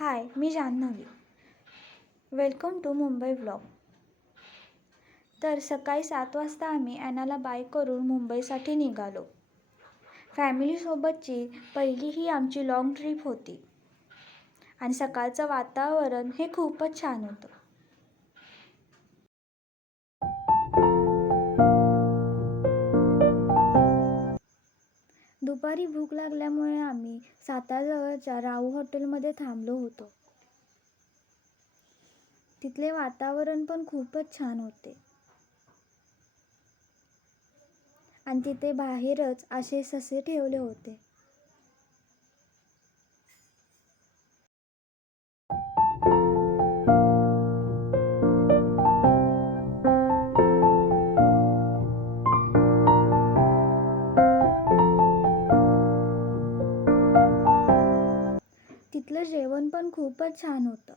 हाय, मी Janhavi. Welcome to Mumbai vlog. तर सकाळी 7 वाजता आम्ही ॲनाला बाय करून मुंबईसाठी निघालो. फॅमिलीसोबतची पहिली ही आमची लाँग ट्रिप होती आणि सकाळचं वातावरण हे खूपच छान होतं. दुपारी भूक लागल्यामुळे आम्ही सातारजवळच्या राहू हॉटेलमध्ये थांबलो होतो. तिथले वातावरण पण खूपच छान होते आणि तिथे बाहेरच असे ससे ठेवले होते. तिथलं जेवण पण खूपच छान होतं.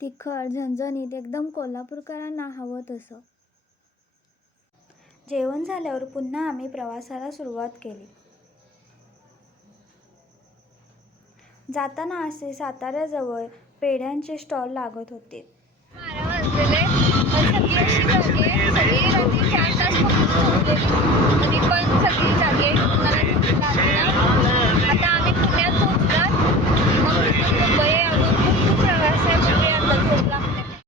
तिखट, झणझणीत, एकदम कोल्हापूरकरांना हवं तसं. जेवण झाल्यावर पुन्हा आम्ही प्रवासाला सुरुवात केली. जाताना असे साताऱ्याजवळ पेढ्यांचे स्टॉल लागत होते. 12 वाजलेले पण सगळी अशी जागी आहे. सगळी रात्री 4 तास फक्त झोपलेली तरी पण सगळी जागी आहे. कुणाला झोप लागेना. आता आम्ही पुण्यात पोहोचणार, मग तिथून मुंबई आहे. अजून खूप प्रवास आहे. बघूया आता झोप लागते का.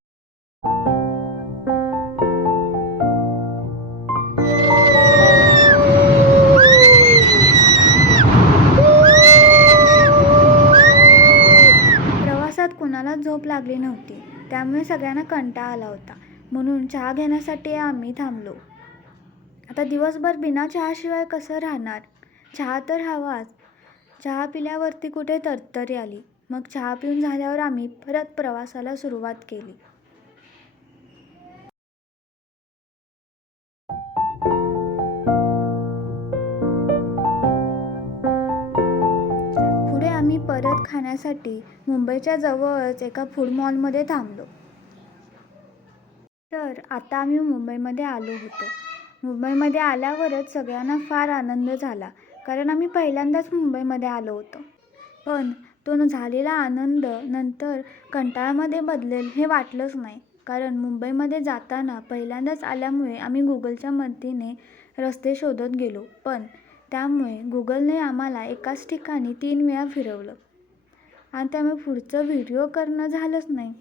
प्रवासात कुणालाच झोप लागली नव्हती, त्यामुळे सगळ्यांना कंटाळा आला होता. म्हणून चहा घेण्यासाठी आम्ही थांबलो. आता दिवसभर बिना चहाशिवाय कसं राहणार? चहा तर हवाच. चहा पिल्यावरती कुठे तरतरी आली. मग चहा पिऊन झाल्यावर आम्ही परत प्रवासाला सुरुवात केली. पुढे आम्ही परत खाण्यासाठी मुंबईच्या जवळच एका फूड मॉलमध्ये थांबलो. तर आता आम्ही मुंबईमध्ये आलो होतो. मुंबईमध्ये आल्यावरच सगळ्यांना फार आनंद झाला, कारण आम्ही पहिल्यांदाच मुंबईमध्ये आलो होतो. पण तो झालेला आनंद नंतर कंटाळ्यामध्ये बदलेल हे वाटलंच नाही, कारण मुंबईमध्ये जाताना पहिल्यांदाच आल्यामुळे आम्ही गुगलच्या मदतीने रस्ते शोधत गेलो. पण त्यामुळे गुगलने आम्हाला एकाच ठिकाणी 3 वेळा फिरवलं आणि त्यामुळे पुढचं व्हिडिओ करणं झालंच नाही.